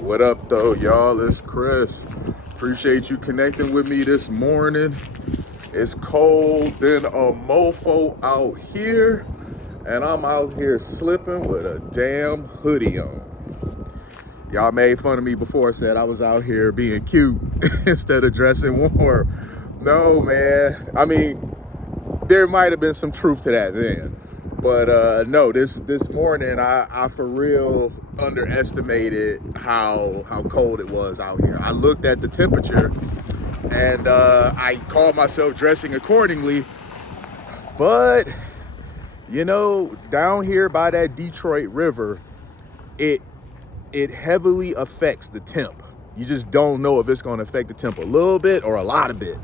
What up, though, y'all? It's Chris. Appreciate you connecting with me this morning. It's cold than a mofo out here, and I'm out here slipping with a damn hoodie on. Y'all made fun of me before, said I was out here being cute instead of dressing warm. No, man. I mean, there might have been some truth to that then. But no, this morning I for real underestimated how cold it was out here. I looked at the temperature and I called myself dressing accordingly. But down here by that Detroit River, it heavily affects the temp. You just don't know if it's going to affect the temp a little bit or a lot of bit.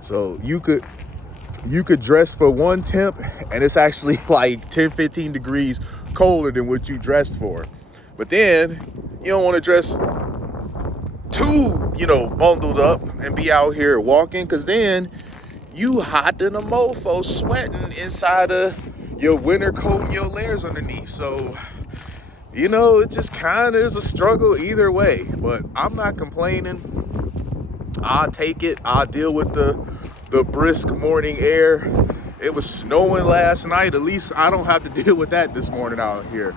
So you could dress for one temp and it's actually like 10-15 degrees colder than what you dressed for. But then you don't want to dress too bundled up and be out here walking, because then you hot than a mofo, sweating inside of your winter coat and your layers underneath. So it just kind of is a struggle either way, but I'm not complaining. I'll take it. I'll deal with the brisk morning air. It was snowing last night. At least I don't have to deal with that this morning out here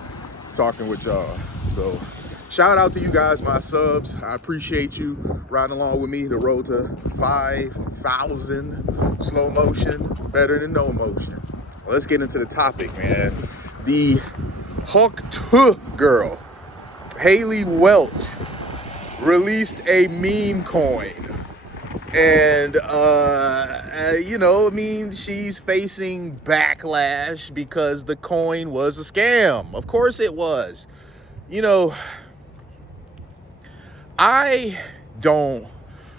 talking with y'all. So shout out to you guys, my subs. I appreciate you riding along with me. The road to 5,000 slow motion, better than no motion. Well, let's get into the topic, man. The Tuah girl, Hailey Welch, released a meme coin. And, she's facing backlash because the coin was a scam. Of course it was. I don't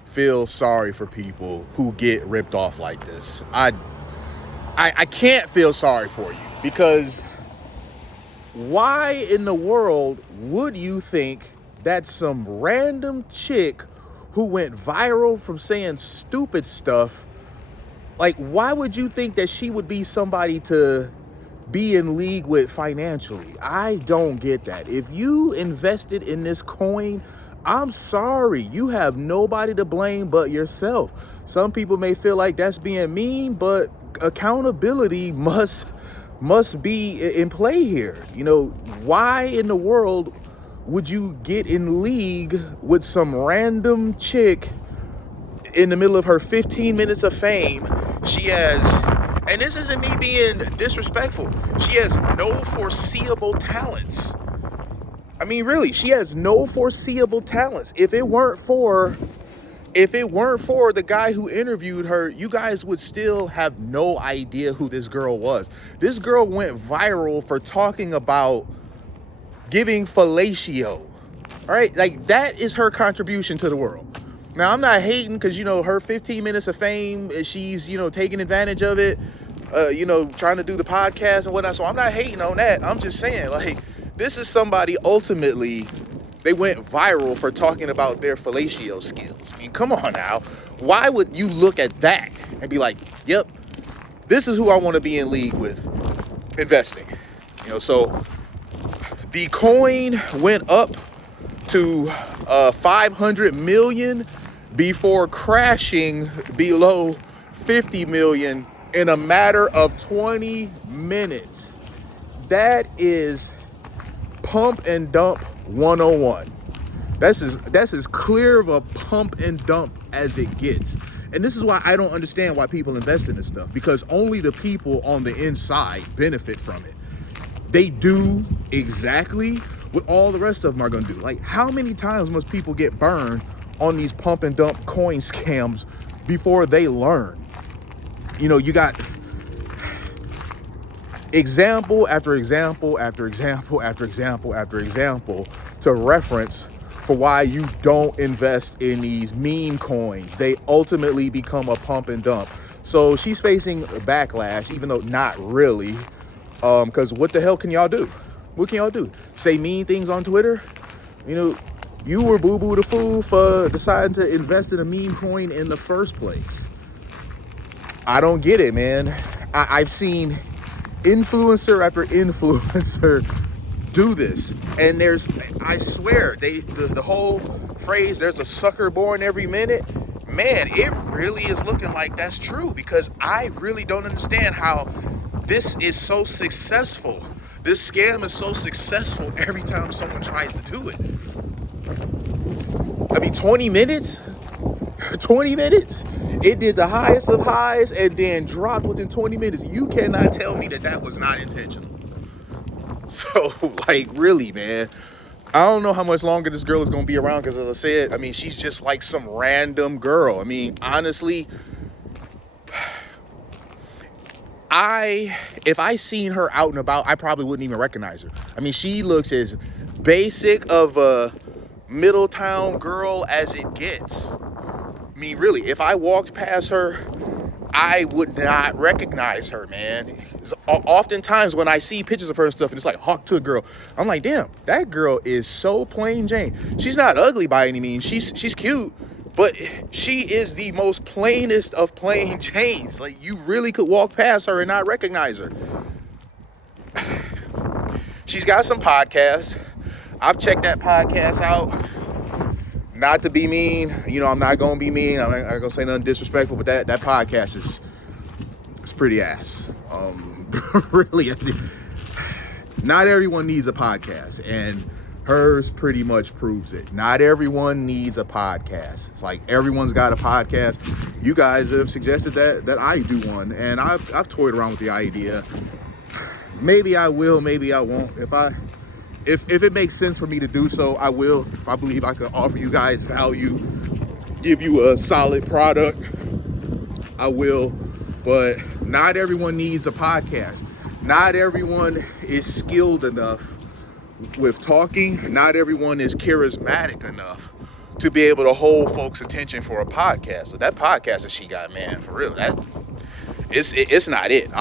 feel sorry for people who get ripped off like this. I can't feel sorry for you, because why in the world would you think that some random chick who went viral from saying stupid stuff, like, why would you think that she would be somebody to be in league with financially? I don't get that. If you invested in this coin, I'm sorry, you have nobody to blame but yourself. Some people may feel like that's being mean, but accountability must be in play here. Why in the world would you get in league with some random chick in the middle of her 15 minutes of fame? She has, and this isn't me being disrespectful, she has no foreseeable talents. I mean, really, she has no foreseeable talents. If it weren't for the guy who interviewed her, you guys would still have no idea who this girl was. This girl went viral for talking about giving fellatio. All right, like, that is her contribution to the world. Now, I'm not hating, because her 15 minutes of fame, she's taking advantage of it, trying to do the podcast and whatnot. So I'm not hating on that. I'm just saying, like, this is somebody, ultimately, they went viral for talking about their fellatio skills. I mean, come on now. Why would you look at that and be like, yep, this is who I want to be in league with investing? So the coin went up to 500 million before crashing below 50 million in a matter of 20 minutes. That is pump and dump 101. That's as clear of a pump and dump as it gets. And this is why I don't understand why people invest in this stuff, because only the people on the inside benefit from it. They do exactly what all the rest of them are going to do. Like, how many times must people get burned on these pump and dump coin scams before they learn? You got example after example after example after example after example to reference for why you don't invest in these meme coins. They ultimately become a pump and dump. So she's facing a backlash, even though not really, because what the hell can y'all do? What can y'all do? Say mean things on Twitter? You were boo-boo the fool for deciding to invest in a meme coin in the first place. I don't get it, man. I've seen influencer after influencer do this. And I swear, the whole phrase, there's a sucker born every minute, man, it really is looking like that's true, because I really don't understand how this is so successful. This scam is so successful every time someone tries to do it. I mean, 20 minutes? 20 minutes? It did the highest of highs and then dropped within 20 minutes. You cannot tell me that that was not intentional. So, like, really, man, I don't know how much longer this girl is going to be around, because as I said, I mean, she's just like some random girl. I mean, honestly, if I seen her out and about, I probably wouldn't even recognize her. I mean, she looks as basic of a Middletown girl as it gets. I mean, really, if I walked past her, I would not recognize her, man. Oftentimes when I see pictures of her and stuff, and it's like, hawk to a girl, I'm like, damn, that girl is so plain Jane. She's not ugly by any means. She's cute, but she is the most plainest of plain Janes. Like, you really could walk past her and not recognize her. She's got some podcasts. I've checked that podcast out. Not to be mean, you know, I'm not gonna be mean. I'm not gonna say nothing disrespectful, but that podcast it's pretty ass. Really, not everyone needs a podcast, and hers pretty much proves it. Not everyone needs a podcast. It's like everyone's got a podcast. You guys have suggested that I do one, and I've toyed around with the idea. Maybe I will, maybe I won't. If it makes sense for me to do so, I will. If I believe I could offer you guys value, give you a solid product, I will. But not everyone needs a podcast. Not everyone is skilled enough with talking. Not everyone is charismatic enough to be able to hold folks' attention for a podcast. So that podcast that she got, man, for real, it's not it.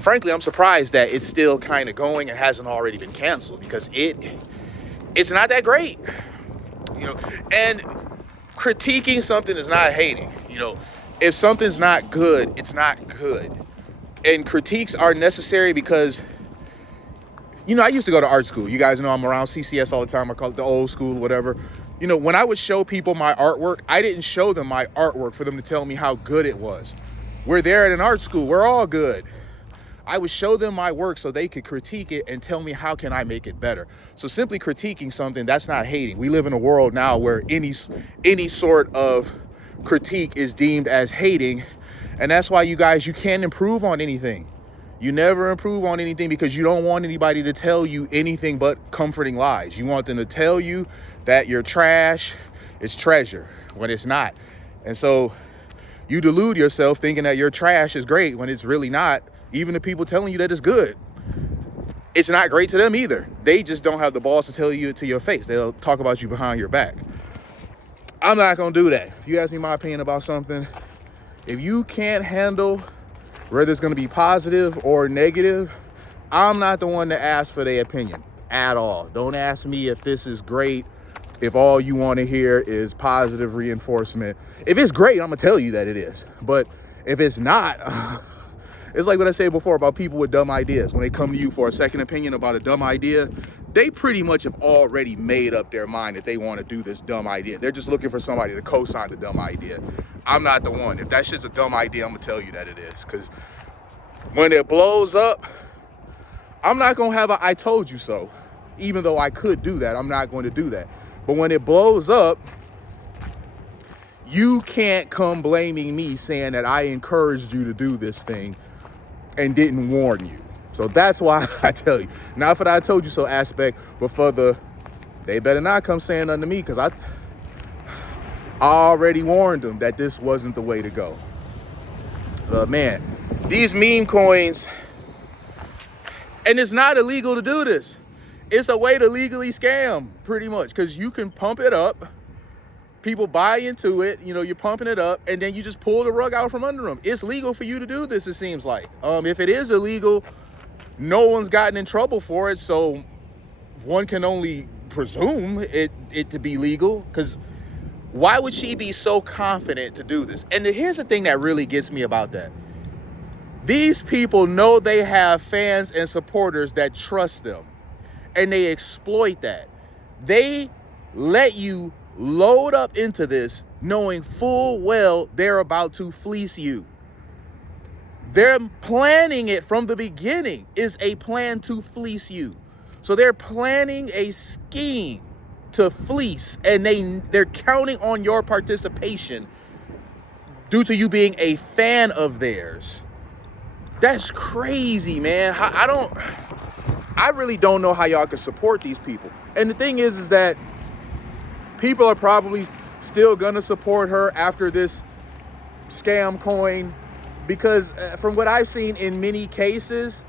Frankly, I'm surprised that it's still kind of going and hasn't already been canceled, because it's not that great, you know. And critiquing something is not hating, you know. If something's not good, it's not good. And critiques are necessary because, you know, I used to go to art school. You guys know I'm around CCS all the time. I call it the old school, whatever. You know, when I would show people my artwork, I didn't show them my artwork for them to tell me how good it was. We're there at an art school. We're all good. I would show them my work so they could critique it and tell me how can I make it better. So simply critiquing something, that's not hating. We live in a world now where any sort of critique is deemed as hating. And that's why you can't improve on anything. You never improve on anything because you don't want anybody to tell you anything but comforting lies. You want them to tell you that your trash is treasure when it's not. And so you delude yourself thinking that your trash is great when it's really not. Even the people telling you that it's good, it's not great to them either. They just don't have the balls to tell you it to your face. They'll talk about you behind your back. I'm not gonna do that. If you ask me my opinion about something, if you can't handle whether it's gonna be positive or negative, I'm not the one to ask for their opinion at all. Don't ask me if this is great, if all you want to hear is positive reinforcement. If it's great, I'm gonna tell you that it is. But if it's not, it's like what I said before about people with dumb ideas. When they come to you for a second opinion about a dumb idea, they pretty much have already made up their mind that they want to do this dumb idea. They're just looking for somebody to co-sign the dumb idea. I'm not the one. If that shit's a dumb idea, I'm going to tell you that it is. Because when it blows up, I'm not going to have a I told you so. Even though I could do that, I'm not going to do that. But when it blows up, you can't come blaming me saying that I encouraged you to do this thing and didn't warn you. So that's why I tell you. Not for the I told you so aspect, but for they better not come saying nothing to me, because I already warned them that this wasn't the way to go. Man, these meme coins, and it's not illegal to do this. It's a way to legally scam, pretty much, because you can pump it up. People buy into it, you know, you're pumping it up, and then you just pull the rug out from under them. It's legal for you to do this, it seems like. If it is illegal, no one's gotten in trouble for it, so one can only presume it to be legal, because why would she be so confident to do this? And here's the thing that really gets me about that. These people know they have fans and supporters that trust them. and they exploit that. They let you load up into this knowing full well they're about to fleece you. They're planning it from the beginning, is a plan to fleece you. So they're planning a scheme to fleece, and they're counting on your participation due to you being a fan of theirs. That's crazy, man. I really don't know how y'all can support these people. And the thing is that people are probably still gonna support her after this scam coin, because from what I've seen in many cases,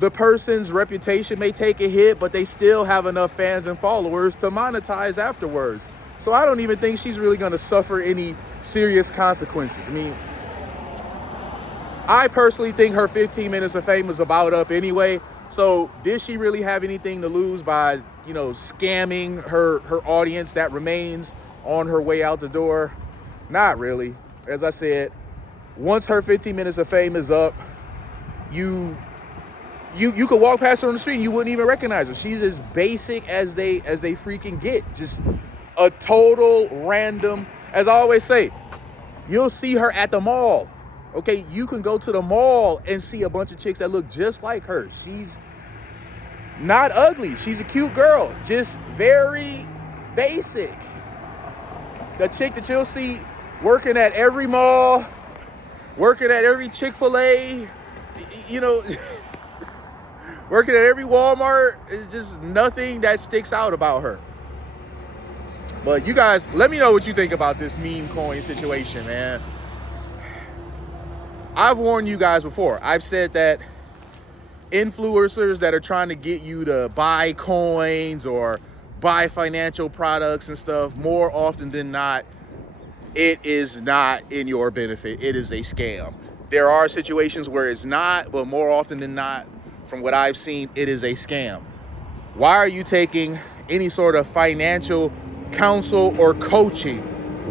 the person's reputation may take a hit, but they still have enough fans and followers to monetize afterwards. So I don't even think she's really gonna suffer any serious consequences. I mean, I personally think her 15 minutes of fame is about up anyway. So did she really have anything to lose by, scamming her audience that remains on her way out the door? Not really. As I said, once her 15 minutes of fame is up, you could walk past her on the street and you wouldn't even recognize her. She's as basic as they freaking get. Just a total random. As I always say, you'll see her at the mall. Okay, you can go to the mall and see a bunch of chicks that look just like her. She's not ugly. She's a cute girl, just very basic. The chick that you'll see working at every mall, working at every Chick-fil-A, working at every Walmart, is just nothing that sticks out about her. But you guys, let me know what you think about this meme coin situation, man. I've warned you guys before. I've said that influencers that are trying to get you to buy coins or buy financial products and stuff, more often than not, it is not in your benefit. It is a scam. There are situations where it's not, but more often than not, from what I've seen, it is a scam. Why are you taking any sort of financial counsel or coaching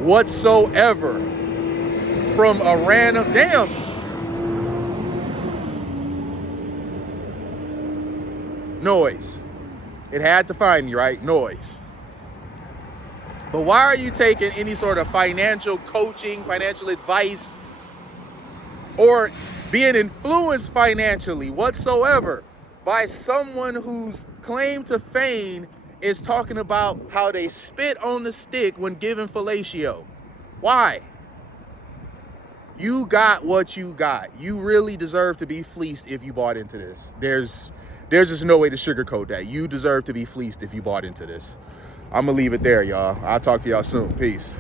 whatsoever from a random, noise? It had to find you, right? Noise. But why are you taking any sort of financial coaching, financial advice, or being influenced financially whatsoever by someone whose claim to fame is talking about how they spit on the stick when given fellatio? Why? You got what you got. You really deserve to be fleeced if you bought into this. There's just no way to sugarcoat that. You deserve to be fleeced if you bought into this. I'm going to leave it there, y'all. I'll talk to y'all soon. Peace.